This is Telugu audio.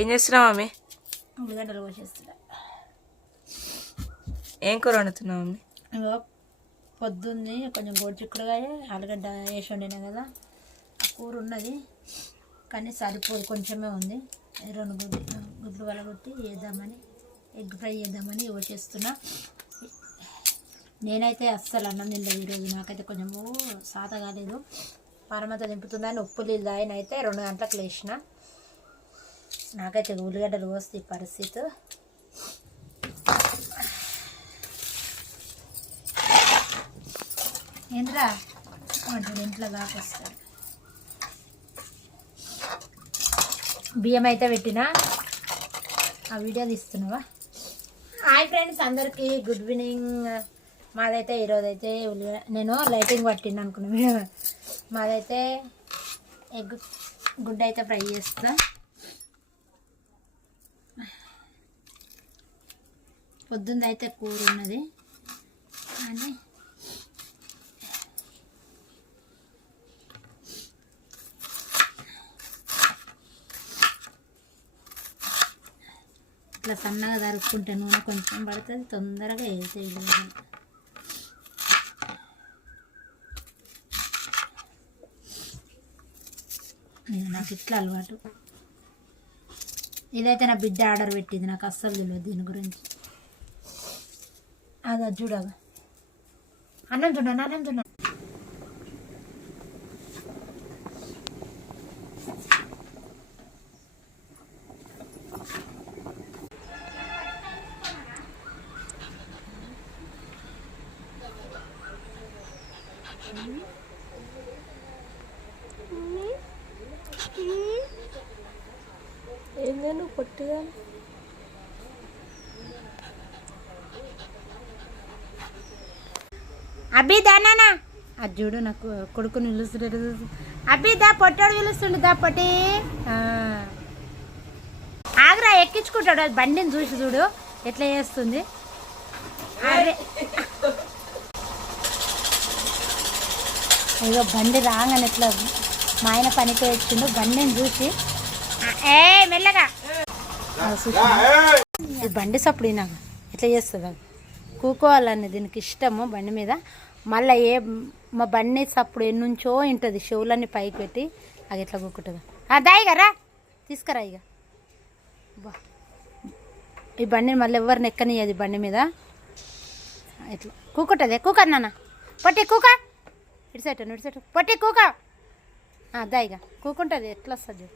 ఏం చేస్తున్నావు మమ్మీ? ఉల్లిగడ్డలు కోసేస్తున్నా. ఏం కూర వండుతున్నావు మమ్మీ? ఇగో పొద్దున్నే కొంచెం గోరుచిక్కుడుకాయ ఆలుగడ్డ వేసి వండినా కదా, కూర ఉన్నది కానీ సరిపోదు, కొంచెమే ఉంది. 2 గుడ్లు వలగొట్టి వేద్దామని, ఎగ్ ఫ్రై చేద్దామని చేస్తున్నా. నేనైతే అస్సలు అన్నం తినలేదు ఈరోజు, నాకైతే కొంచెము సాత కాలేదు. పరమత దింపుతుందని ఉప్పు నీళ్ళు తాగిన అయితే 2 గంటలకు లేచిన. నాకైతే ఉల్లిగడ్డలు కోస్తే ఈ పరిస్థితి. ఏంద్రా కొంచెం ఇంట్లో దాకా వస్తాడు. బియ్యం అయితే పెట్టినా, ఆ వీడియో తీస్తున్నావా? హాయ్ ఫ్రెండ్స్, అందరికీ గుడ్ ఈవినింగ్. మాదైతే ఈరోజు అయితే నేను లైటింగ్ పట్టింది అనుకున్నాను. మాదైతే ఎగ్ గుడ్డ అయితే ఫ్రై చేస్తా. పొద్దున్న అయితే కూర ఉన్నది అని ఇట్లా సన్నగా జరుపుకుంటే నూనె కొంచెం పడుతుంది, తొందరగా వేసేయాలి. నాకు ఇట్లా అలవాటు. ఇదైతే నా బిడ్డ ఆర్డర్ పెట్టింది, నాకు అస్సలు తెలియదు దీని గురించి. అది చూడగా అన్నం చూడండి, అన్నం చూడండి. ఏందో పొట్టిగా అబ్బి దానా అది చూడు, నాకు కొడుకుని పిలుస్తుంటాడు. అబ్బి దా పొట్టాడు పిలుస్తుండు, దా పొట్టి ఆగ్రా ఎక్కించుకుంటాడు. అది బండిని చూసి చూడు ఎట్లా చేస్తుంది. అరే ఇగో బండి రాగానే ఎట్లా మా ఆయన పనికి వచ్చిండు, బండిని చూసి ఏ మెల్లగా ఈ బండి సప్పుడు నాకు ఎట్లా చేస్తుంది. అది కూకోవాలని దీనికి ఇష్టము బండి మీద. మళ్ళీ మా బండి సప్పుడు ఎన్నుంచో ఉంటుంది, చెవులన్నీ పైకి పెట్టి అది ఎట్లా కూకుంటుంది. దాయిగారా తీసుకురా ఇక. బా ఈ బండిని మళ్ళీ ఎవరిని ఎక్కనియది బండి మీద. ఎట్లా కూకుంటుంది. కూక నాన్న పొట్టి కూక, ఇటు సైట్ పొట్టి కూక. దాయిగా కూకుంటుంది. ఎట్లా వస్తుంది